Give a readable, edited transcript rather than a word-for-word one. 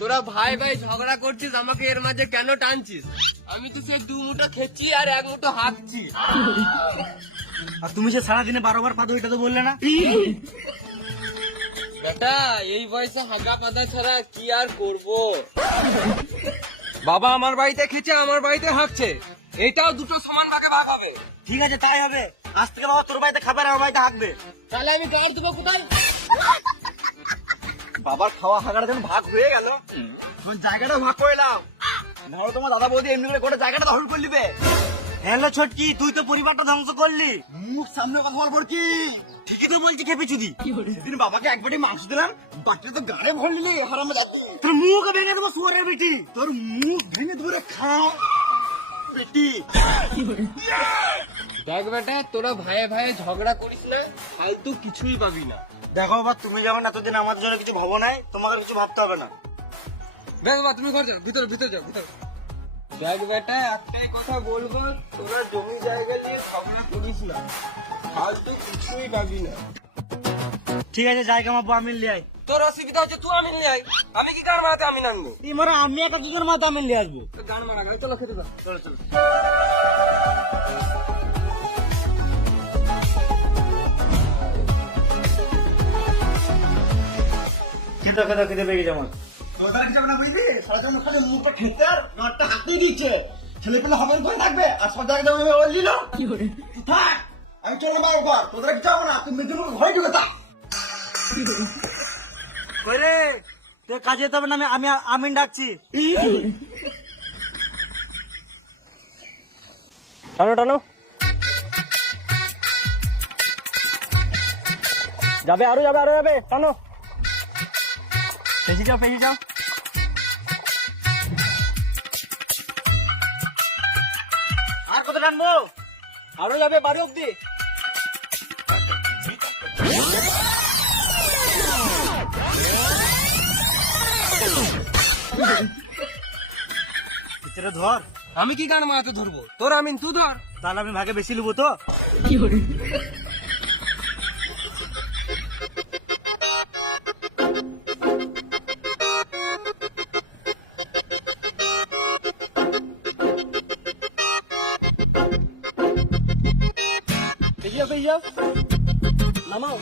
তোরা ভাই ভাই ঝগড়া করছিস, আমাকে এর মাঝে কেন টানছিস? আমি তো সে 2 মুঠো খেচ্ছি আর 1 মুঠো হাঁকছি। আর তুমি সে সারাদিনে 12 বার পাদো, এটা তো বললে না? বেটা এই বয়সে হাগা পাতা ছাড়া কি আর করব? বাবা আমার বাড়িতে খেছে, আমার বাড়িতে হাঁকছে, এটাও দুটো সমান ভাগে ভাগ হবে। ঠিক আছে তাই হবে। আজ থেকে বাবা তোর বাড়িতে খাবে আর আমার বাড়িতে হাঁকবে। তাহলে আমি গাড় দেবো কোথায়? বাবার খাওয়া হাঁকাটা যেন ভাগ হয়ে গেল, জায়গাটা ভাগ করে নাও। নাহলে তোমার দাদা বৌদি এমনি করে গোটা জায়গাটা দখল করে নিবে। হ্যালো ছটকি, তুই তো পরিবারটা ধ্বংস করলি। মুখ সামনে কথা বল কি? ঠিকই তো বলছি খেপে চুদি। সেদিন বাবাকে এক বাটি মাংস দিলাম, বাটিটা তো গাড়ে ভরে নিলি হারামে যাচ্ছি। তোর মুখ ভেঙে দেবো শুয়ারের বেটি, তোর মুখ ভেঙে ধরে খাও বেটি। দেখ বেটা, তোরা ভাইয়ে ভাইয়ে ঝগড়া করিস না, ফালতু কিছুই পাবি না। দেখো বাবা, তুমি যখন এতদিন আমাদের জন্য কিছু ভাবো নাই, তোমাকে কিছু ভাবতে হবে না। দেখ বাবা, তুমি ঘর যাও, ভিতরে ভিতরে যাও, ভিতরে। দেখ বেটা, একটাই কথা বলবো, তোরা জমি জায়গা নিয়ে ঝগড়া করিস না, ফালতু কিছুই পাবি না। ঠিক আছে, যাই কামাবো, আমি লিয়ে আই। তোর অসুবিধা হচ্ছে, তুই আমি নিয়ে আয়। আমি কি গান মারাতে আমি নামবো? এবারে আমি একটা দুজন মাথা আমি লিয়ে আসবো। গান মারা গাড়ি, চলো খেতে দাও, চলো চলো। খেতে খেতে খেতে পেয়ে গেছে আমার। রোজার কিছু না বুঝলি, সরকার খালি মুখটা খেতে আর নটটা হাতেই দিচ্ছে। ছেলে পেলে হবে করে থাকবে আর সরকার বলছিল থাক, আমি চললাম বাবু ঘর, তোদের কিছু হবে না, তুই মেয়েদের ঘরে ঢুকে থাক। রে তুই কাজে যেতে হবে না, আমি আমিন ডাকছি। টানো টানো, যাবে আরো যাবে আরো যাবে, টানো, ফেসে যাও ফেসে যাও। আর কত টানবো? আরো যাবে বাড়ি অব্দি। ভিতরে ধর। আমি কি গান মারাতে ধরবো? তোর আমিন তুই ধর। তাহলে আমি ভাগে বেশি নেবো তো। পেয়ে যাও নামাও।